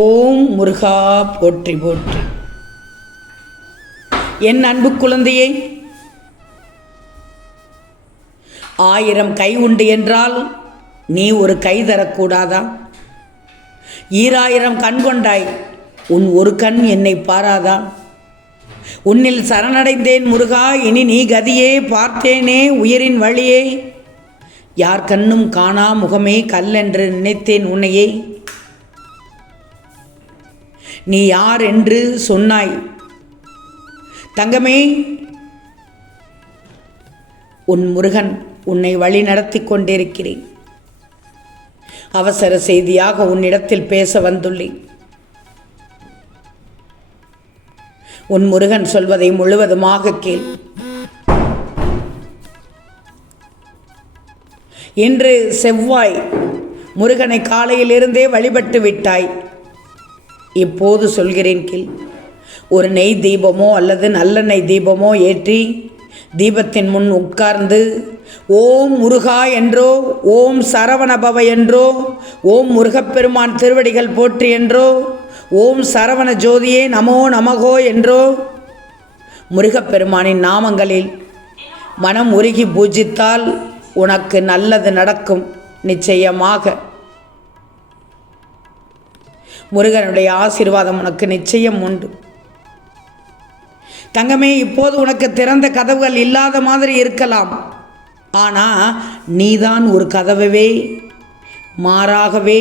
ஓம் முருகா போற்றி போற்றி. என் அன்பு குழந்தையே, 1000 கை உண்டு என்றால் நீ ஒரு கை தரக்கூடாதா? 2000 கண் கொண்டாய், உன் ஒரு கண் என்னை பாராதா? உன்னில் சரணடைந்தேன் முருகா, இனி நீ கதியே, பார்த்தேனே உயிரின் வழியே. யார் கண்ணும் காணா முகமே கல்லென்று நினைத்தேன் உன்னையே. நீ யார் என்று சொன்னாய் தங்கமே. உன் முருகன் உன்னை வழி நடத்தி கொண்டிருக்கிறேன். அவசர செய்தியாக உன்னிடத்தில் பேச வந்துள்ளேன். உன் முருகன் சொல்வதை முழுவதுமாக கேள். இன்று செவ்வாய், முருகனை காலையிலிருந்தே வழிபட்டு விட்டாய். இப்போது சொல்கிறேன் கேள். ஒரு நெய் தீபமோ அல்லது நல்லெண்ணெய் தீபமோ ஏற்றி தீபத்தின் முன் உட்கார்ந்து ஓம் முருகா என்றோ, ஓம் சரவணபவ என்றோ, ஓம் முருகப்பெருமான் திருவடிகள் போற்றி என்றோ, ஓம் சரவண ஜோதியே நமோ நமகோ என்றோ முருகப்பெருமானின் நாமங்களில் மனம் உருகி பூஜித்தால் உனக்கு நல்லது நடக்கும். நிச்சயமாக முருகனுடைய ஆசீர்வாதம் உனக்கு நிச்சயம் உண்டு. தங்கமே, இப்போது உனக்கு திறந்த கதவுகள் இல்லாத மாதிரி இருக்கலாம். ஆனால் நீதான் ஒரு கதவவே மாறாகவே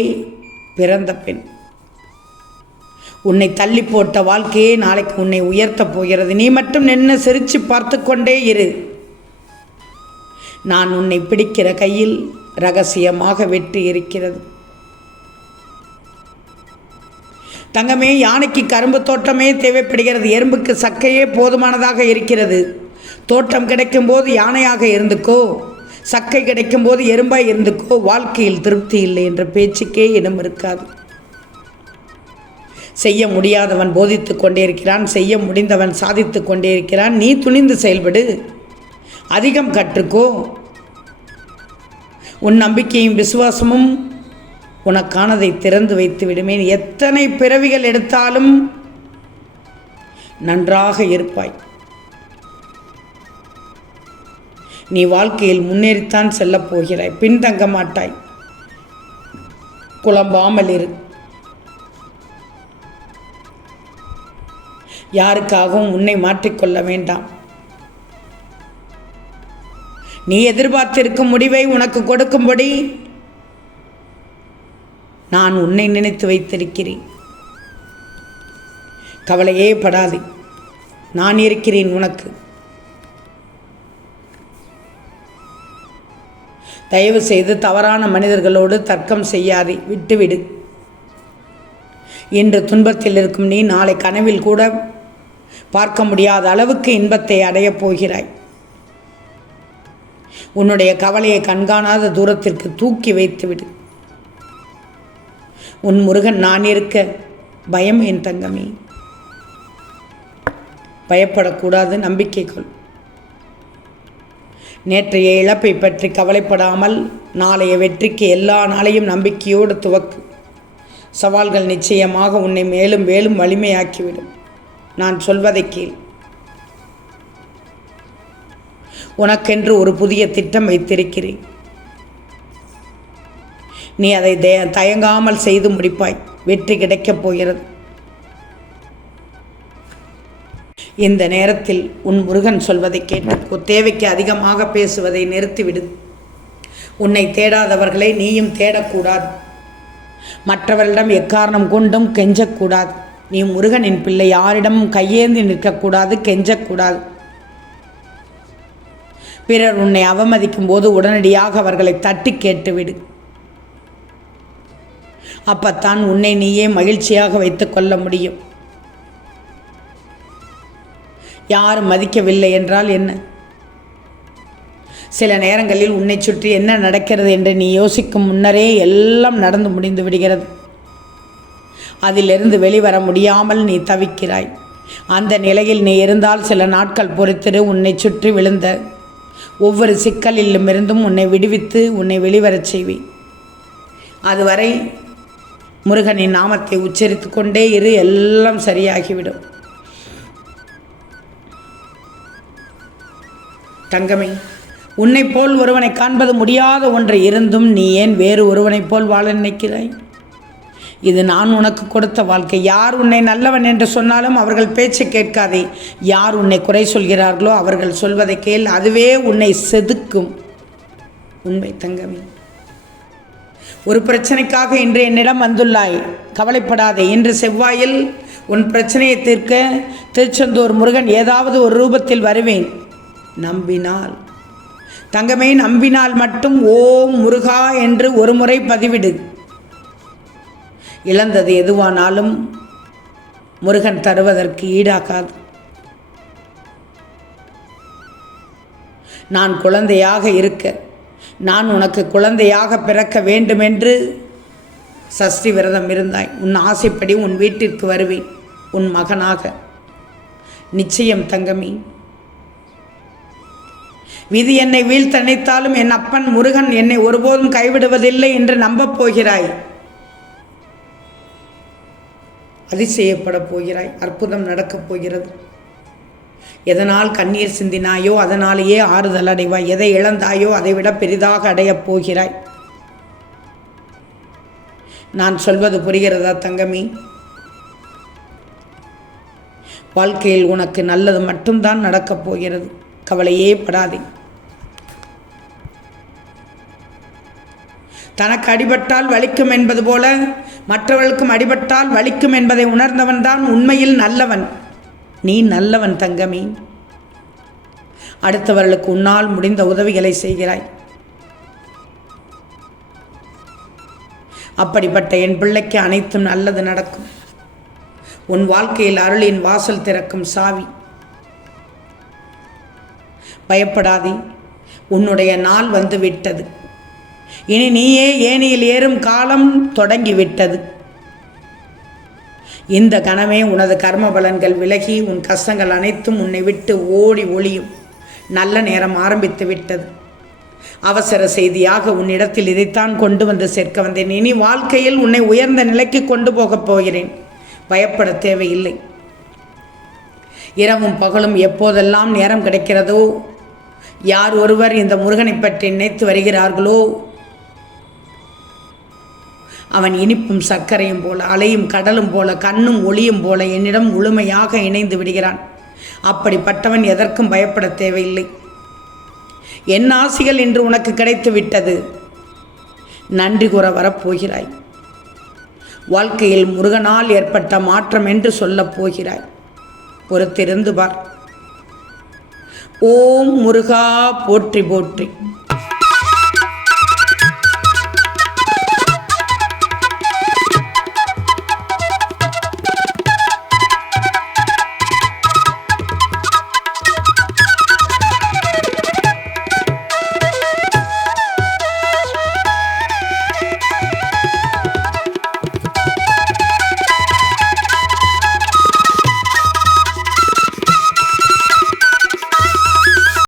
பிறந்த பெண். உன்னை தள்ளி போட்ட வாழ்க்கையே நாளைக்கு உன்னை உயர்த்தப் போகிறது. நீ மட்டும் நின்று சிரித்து பார்த்து கொண்டே இரு. நான் உன்னை பிடிக்கிற கையில் ரகசியமாக வெற்றி இருக்கிறது. தங்கமே, யானைக்கு கரும்பு தோட்டமே தேவைப்படுகிறது, எறும்புக்கு சக்கையே போதுமானதாக இருக்கிறது. தோட்டம் கிடைக்கும் போது யானையாக இருந்துக்கோ, சக்கை கிடைக்கும் போது எறும்பாய் இருந்துக்கோ. வாழ்க்கையில் திருப்தி இல்லை என்ற பேச்சுக்கே இடம் இருக்காது. செய்ய முடியாதவன் போதித்து கொண்டே இருக்கிறான், செய்ய முடிந்தவன் சாதித்து கொண்டே இருக்கிறான். நீ துணிந்து செயல்படு, அதிகம் கற்றுக்கோ. உன் நம்பிக்கையும் விசுவாசமும் உனக்கானதை திறந்து வைத்து விடுமேன். எத்தனை பிறவிகள் எடுத்தாலும் நன்றாக இருப்பாய். நீ வாழ்க்கையில் முன்னேறித்தான் செல்லப் போகிறாய், பின்தங்க மாட்டாய். குழம்பாமல் இரு. யாருக்காகவும் உன்னை மாற்றிக்கொள்ள வேண்டாம். நீ எதிர்பார்த்திருக்கும் முடிவை உனக்கு கொடுக்கும்படி நான் உன்னை நினைத்து வைத்திருக்கிறேன். கவலையே படாதே, நான் இருக்கிறேன் உனக்கு. தயவு செய்து தவறான மனிதர்களோடு தர்க்கம் செய்யாதே, விட்டுவிடு. இன்று துன்பத்தில் இருக்கும் நீ நாளை கனவில் கூட பார்க்க முடியாத அளவுக்கு இன்பத்தை அடையப் போகிறாய். உன்னுடைய கவலையை கண்காணாத தூரத்திற்கு தூக்கி வைத்துவிடு. உன் முருகன் நான் இருக்க பயம் என் தங்கமே. பயப்படக்கூடாது, நம்பிக்கை கொள். நேற்றைய இழப்பை பற்றி கவலைப்படாமல் நாளைய வெற்றிக்கு எல்லா நாளையும் நம்பிக்கையோடு துவக்கு. சவால்கள் நிச்சயமாக உன்னை மேலும் மேலும் வலிமையாக்கிவிடும். நான் சொல்வதை கேள். உனக்கென்று ஒரு புதிய திட்டம் வைத்திருக்கிறேன். நீ அதை தயங்காமல் செய்து முடிப்பாய். வெற்றி கிடைக்கப் போகிறது. இந்த நேரத்தில் உன் முருகன் சொல்வதை கேட்டு தேவைக்கு அதிகமாக பேசுவதை நிறுத்திவிடு. உன்னை தேடாதவர்களை நீயும் தேடக்கூடாது. மற்றவர்களிடம் எக்காரணம் கொண்டும் கெஞ்சக்கூடாது. நீ முருகனின் பிள்ளை, யாரிடமும் கையேந்தி நிற்கக்கூடாது, கெஞ்சக்கூடாது. பிறர் உன்னை அவமதிக்கும் போது உடனடியாக அவர்களை தட்டி கேட்டுவிடு. அப்பத்தான் உன்னை நீயே மகிழ்ச்சியாக வைத்துக் கொள்ள முடியும். யாரும் மதிக்கவில்லை என்றால் என்ன? சில நேரங்களில் உன்னை சுற்றி என்ன நடக்கிறது என்று நீ யோசிக்கும் முன்னரே எல்லாம் நடந்து முடிந்து விடுகிறது. அதிலிருந்து வெளிவர முடியாமல் நீ தவிக்கிறாய். அந்த நிலையில் நீ இருந்தால் சில நாட்கள் பொறுத்திரு. உன்னை சுற்றி விழுந்த ஒவ்வொரு சிக்கலிலுமிருந்தும் உன்னை விடுவித்து உன்னை வெளிவரச் செய்வேன். அதுவரை முருகனின் நாமத்தை உச்சரித்து கொண்டே இரு, எல்லாம் சரியாகிவிடும். தங்கமே, உன்னை போல் ஒருவனை காண்பது முடியாத ஒன்றை இருந்தும் நீ ஏன் வேறு ஒருவனைப் போல் வாழ நினைக்கிறாய்? இது நான் உனக்கு கொடுத்த வாழ்க்கை. யார் உன்னை நல்லவன் என்று சொன்னாலும் அவர்கள் பேச்சை கேட்காதே. யார் உன்னை குறை சொல்கிறார்களோ அவர்கள் சொல்வதை கேள். அதுவே உன்னை செதுக்கும். உண்மை தங்கமே. ஒரு பிரச்சனைக்காக இன்று என்னிடம் வந்துள்ளாய். கவலைப்படாதே. இன்று செவ்வாயில் உன் பிரச்சனையை தீர்க்க திருச்செந்தூர் முருகன் ஏதாவது ஒரு ரூபத்தில் வருவேன். நம்பினால் தங்கமே, நம்பினால் மட்டும் ஓம் முருகா என்று ஒரு முறை பதிவிடு. இழந்தது எதுவானாலும் முருகன் தருவதற்கு ஈடாகாது. நான் குழந்தையாக இருக்க, நான் உனக்கு குழந்தையாக பிறக்க வேண்டுமென்று சஷ்டி விரதம் இருந்தாய். உன் ஆசைப்படி உன் வீட்டிற்கு வருவேன், உன் மகனாக. நிச்சயம் தங்கமி. விதி என்னை வீழ்த்தணைத்தாலும் என் அப்பன் முருகன் என்னை ஒருபோதும் கைவிடுவதில்லை என்று நம்பப் போகிறாய். அதிசயப்பட போகிறாய். அற்புதம் நடக்கப் போகிறது. எதனால் கண்ணீர் சிந்தினாயோ அதனாலேயே ஆறுதல் அடைவாய். எதை இழந்தாயோ அதை விட பெரிதாக அடையப் போகிறாய். நான் சொல்வது புரிகிறதா தங்கமி? வாழ்க்கையில் உனக்கு நல்லது மட்டும்தான் நடக்கப் போகிறது. கவலையே படாதே. தனக்கு அடிபட்டால் வலிக்கும் என்பது போல மற்றவர்களுக்கும் அடிபட்டால் வலிக்கும் என்பதை உணர்ந்தவன் தான் உண்மையில் நல்லவன். நீ நல்லவன் தங்கமே. அடுத்தவர்களுக்கு உன்னால் முடிந்த உதவிகளை செய்கிறாய். அப்படிப்பட்ட என் பிள்ளைக்கு அனைத்தும் நல்லது நடக்கும். உன் வாழ்க்கையில் அருளின் வாசல் திறக்கும் சாவி. பயப்படாதே. உன்னுடைய நாள் வந்து விட்டது. இனி நீயே ஏணியில் ஏறும் காலம் தொடங்கிவிட்டது. இந்த கணமே உனது கர்ம பலன்கள் விலகி உன் கஷ்டங்கள் அனைத்தும் உன்னை விட்டு ஓடி ஒளியும். நல்ல நேரம் ஆரம்பித்து விட்டது. அவசர செய்தியாக உன்னிடத்தில் இதைத்தான் கொண்டு வந்து சேர்க்க வந்தேன். இனி வாழ்க்கையில் உன்னை உயர்ந்த நிலைக்கு கொண்டு போகப் போகிறேன். பயப்பட தேவையில்லை. இரவும் பகலும் எப்போதெல்லாம் நேரம் கிடைக்கிறதோ, யார் ஒருவர் இந்த முருகனை பற்றி நினைத்து வருகிறார்களோ அவன் இனிப்பும் சர்க்கரையும் போல, அலையும் கடலும் போல, கண்ணும் ஒளியும் போல என்னிடம் முழுமையாக இணைந்து விடுகிறான். அப்படிப்பட்டவன் எதற்கும் பயப்பட தேவையில்லை. என் ஆசிகள் இன்று உனக்கு கிடைத்து விட்டது. நன்றி கூற வரப்போகிறாய். வாழ்க்கையில் முருகனால் ஏற்பட்ட மாற்றம் என்று சொல்லப் போகிறாய். பொறுத்திருந்து பார். ஓம் முருகா போற்றி போற்றி.